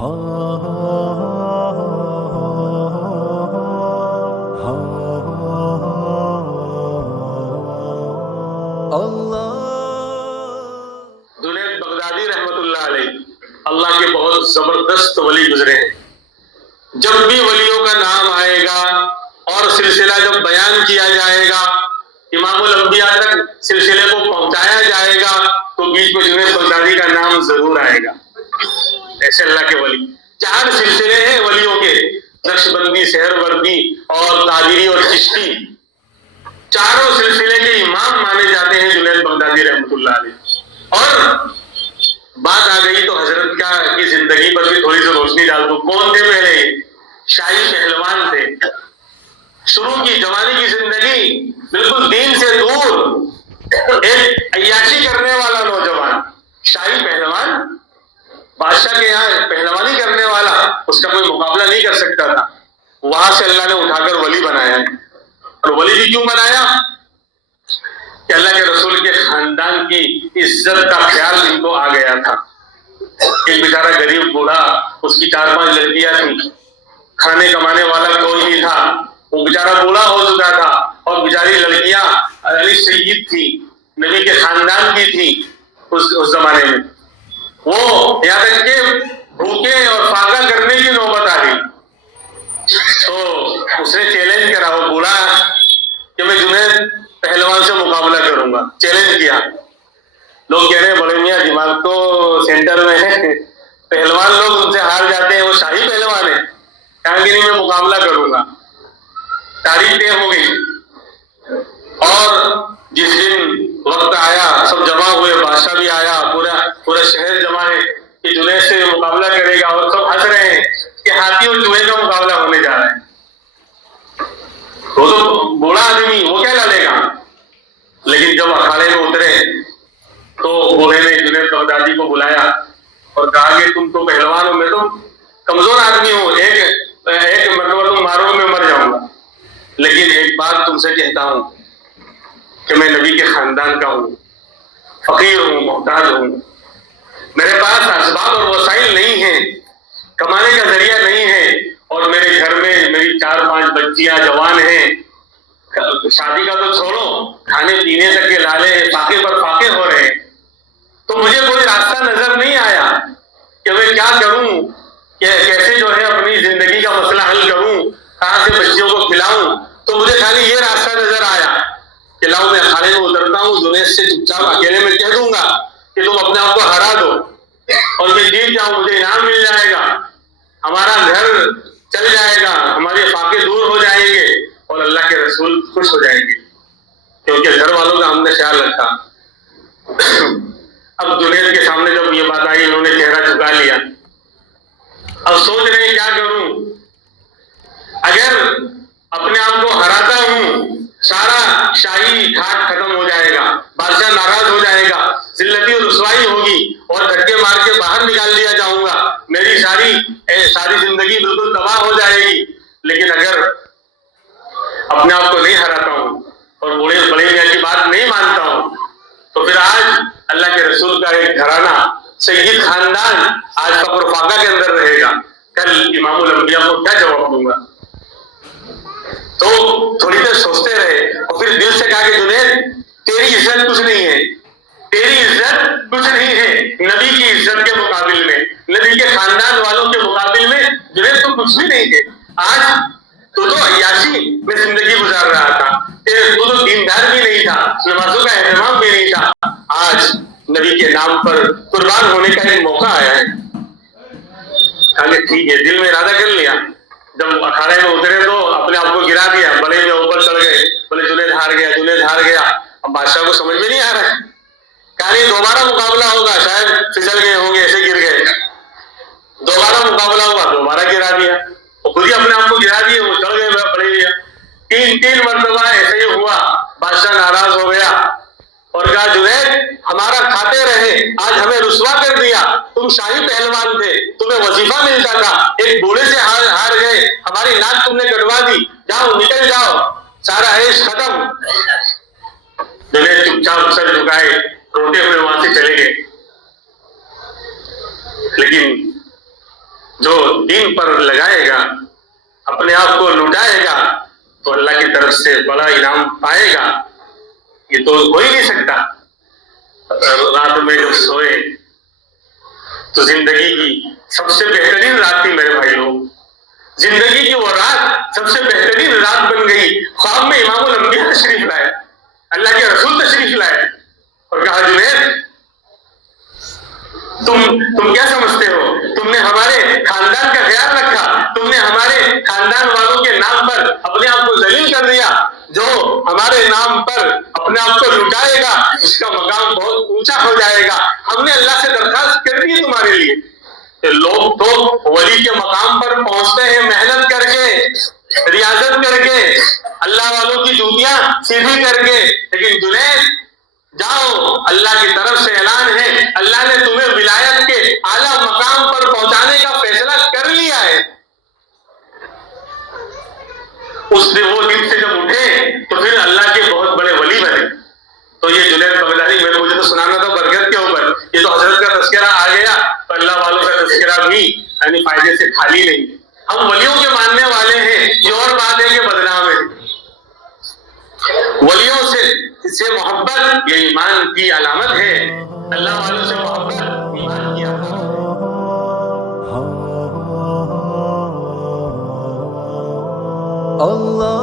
جنید بغدادی رحمت اللہ علیہ اللہ کے بہت زبردست ولی گزرے ہیں. جب بھی ولیوں کا نام آئے گا اور سلسلہ جب بیان کیا جائے گا، امام الانبیاء تک سلسلے کو پہنچایا جائے گا، تو بیچ میں جنید بغدادی کا نام ضرور آئے گا. ایسے اللہ کے ولی 4 سلسلے ہیں ولیوں کے، نقشبندی، سہروردی اور قادری اور چشتی. چاروں سلسلے کے امام مانے جاتے ہیں جنید بغدادی رحمت اللہ علیہ. اور بات آ گئی تو حضرت کی زندگی پر بھی تھوڑی سی روشنی ڈال دوں. کون تھے پہلے؟ شاہی پہلوان تھے. شروع کی جوانی کی زندگی بالکل دین سے دور، ایک عیاشی کرنے والا نوجوان، شاہی پہلوان، بادشاہ کے یہاں پہلوانی کرنے والا، اس کا کوئی مقابلہ نہیں کر سکتا تھا. وہاں سے اللہ نے اٹھا کر ولی بنایا ہے. اور ولی بھی کیوں بنایا؟ کہ اللہ کے رسول کے خاندان کی عزت کا خیال ان کو آ گیا تھا. ایک بیچارہ غریب بوڑھا، اس کی 4-5 لڑکیاں تھیں، کھانے کمانے والا کوئی نہیں تھا. وہ بیچارہ بوڑھا ہو چکا تھا اور بیچاری لڑکیاں علی سید تھی، نبی کے خاندان کی تھی اس زمانے میں. وہ یہاں تک کہ بھوکے اور فاقہ کرنے کی نوبت آ گئی. تو اس نے چیلنج کرا، وہ بولا کہ میں جنید پہلوان سے مقابلہ کروں گا. چیلنج کیا. لوگ کہہ رہے ہیں بڑے میاں دماغ تو سینٹر میں ہے، پہلوان لوگ ان سے ہار جاتے ہیں، وہ شاہی پہلوان ہے. کہاں کہ نہیں، میں مقابلہ کروں گا. تاریخ طے ہو گئی اور جس دن وقت آیا سب جمع ہوئے، بادشاہ بھی آیا، پورا شہر جمع ہے کہ جنید سے مقابلہ کرے گا. اور سب ہنس رہے ہیں کہ ہاتھی اور چوہے کا مقابلہ ہونے جا رہا ہے. وہ تو بوڑھا آدمی، وہ کیا لڑے گا. لیکن جب اکھاڑے میں اترے تو بوڑھے نے جنید بغدادی کو بلایا اور کہا کہ تم تو پہلوان ہو، میں تو کمزور آدمی ہوں، ایک مرتبہ تم مارو میں مر جاؤں گا. لیکن ایک بات تم سے کہتا ہوں کہ میں نبی کے خاندان کا ہوں، فقیر ہوں، محتاج ہوں. میرے پاس اسباب اور وسائل نہیں ہیں، کمانے کا ذریعہ نہیں ہے، اور میرے گھر میں میری 4-5 بچیاں جوان ہیں. شادی کا تو چھوڑو، کھانے پینے تک کے لالے فاقے پر فاقے ہو رہے ہیں. تو مجھے کوئی راستہ نظر نہیں آیا کہ میں کیا کروں، کہ کیسے جو ہے اپنی زندگی کا مسئلہ حل کروں، کہاں سے بچیوں کو کھلاؤں. تو مجھے خالی یہ راستہ نظر آیا کہ لاؤ میں اکھاڑے میں اترتا ہوں، جنید سے چپ چاپ اکیلے میں کہہ دوں گا کہ تم اپنے آپ کو ہرا دو اور میں جیت جاؤں، مجھے انعام مل جائے گا، ہمارا گھر چل جائے گا، ہمارے فاقے دور ہو جائیں گے اور اللہ کے رسول خوش ہو جائیں گے، کیونکہ گھر والوں کا ہم نے خیال رکھا. اب جنید کے سامنے جب یہ بات آئی، انہوں نے چہرہ جھکا لیا. اب سوچ رہے ہیں کیا کروں. اگر اپنے آپ کو ہراتا ہوں، سارا شاہی ٹھاٹ ختم ہو جائے گا، بادشاہ ناراض ہو جائے گا، ذلتی اور رسوائی ہوگی اور دھکے مار کے باہر نکال دیا جاؤں گا، میری ساری زندگی بالکل تباہ ہو جائے گی. لیکن اگر اپنے آپ کو نہیں ہراتا ہوں اور بڑے میاں کی بات نہیں مانتا ہوں، تو پھر آج اللہ کے رسول کا ایک گھرانہ، سید خاندان آج فقر و فاقہ کے اندر رہے گا. کل امام الانبیاء کو کیا جواب دوں گا. تو تھوڑی دیر سوچتے رہے اور پھر دل سے کہا کہ جنید تیری عزت کچھ نہیں ہے، تیری عزت کچھ نہیں ہے نبی کی عزت کے مقابل میں، نبی کے خاندان والوں کے مقابل میں جنید تو کچھ بھی نہیں ہے. آج تو عیاشی میں زندگی گزار رہا تھا، تو دیندار بھی نہیں تھا، نمازوں کا اہتمام بھی نہیں تھا. آج نبی کے نام پر قربان ہونے کا ایک موقع آیا ہے. کہا کہ ٹھیک ہے، دل میں ارادہ کر لیا. جب اکھاڑے میں اترے تو اپنے آپ کو گرا دیا، بڑے میں اوپر چڑھ گئے، بولے جنید ہار گیا، جنید ہار گیا. اب بادشاہ کو سمجھ میں نہیں آ رہا ہے. کہا نہیں دوبارہ مقابلہ ہوگا، شاید پھسل گئے ہوں گے، ایسے گر گئے. دوبارہ مقابلہ ہوا، دوبارہ گرا دیا، اور خود ہی اپنے آپ کو گرا دیے، وہ چڑھ گئے پڑے گیا. 3 مرتبہ ایسے ہی ہوا. بادشاہ ناراض ہو گیا اور کہا جنید ہمارا کھاتے رہے، آج ہمیں رسوا کر دیا. تم شاہی پہلوان تھے، تمہیں وظیفہ ملتا تھا، ایک بوڑھے سے ہار گئے، ہماری ناک تم نے کٹوا دی، جاؤ نکل جاؤ، سارا عیش ختم. جنید چپ چاپ سر جھکائے، روتے ہوئے وہاں سے چلے گئے. لیکن جو دین پر لگائے گا، اپنے آپ کو لٹائے گا تو اللہ کی طرف سے بڑا انعام پائے گا، یہ تو ہو ہی نہیں سکتا۔ رات میں جب سوئے تو زندگی کی سب سے بہترین رات تھی میرے بھائی لوگ، زندگی کی وہ رات سب سے بہترین رات بن گئی۔ خواب میں امام الانبیاء تشریف لائے، اللہ کے رسول تشریف لائے اور کہا جنید تم کیا سمجھتے ہو؟ تم نے ہمارے خاندان کا خیال رکھا، تم نے ہمارے خاندان والوں کے نام پر اپنے آپ کو ذلیل کر دیا، جو ہمارے نام پر اپنے آپ کو لٹائے گا اس کا مقام بہت اونچا ہو جائے گا۔ ہم نے اللہ سے درخواست کر دی تمہارے لیے کہ لوگ تو ولی کے مقام پر پہنچتے ہیں محنت کر کے، ریاضت کر کے، اللہ والوں کی جوتیاں سیدھی کر کے، لیکن جنید جاؤ، اللہ کی طرف سے اعلان ہے، اللہ نے تمہیں ولایت کے اعلیٰ مقام پر پہنچانے کا فیصلہ کر لیا ہے۔ اس دن وہ دن سے جب اٹھے تو پھر اللہ کے بہت بڑے ولی بنے۔ تو یہ جنید بغدادی مجھے تو سنانا تھا برکت کے اوپر، یہ تو حضرت کا تذکرہ آ گیا تو اللہ والوں کا تذکرہ بھی یعنی فائدے سے خالی نہیں۔ ہم ولیوں کے ماننے والے ہیں، یہ اور بات ہے کہ بدنام ہے۔ ولیوں سے محبت یہ ایمان کی علامت ہے، اللہ والوں سے محبت ایمان کی علامت ہے۔ اللہ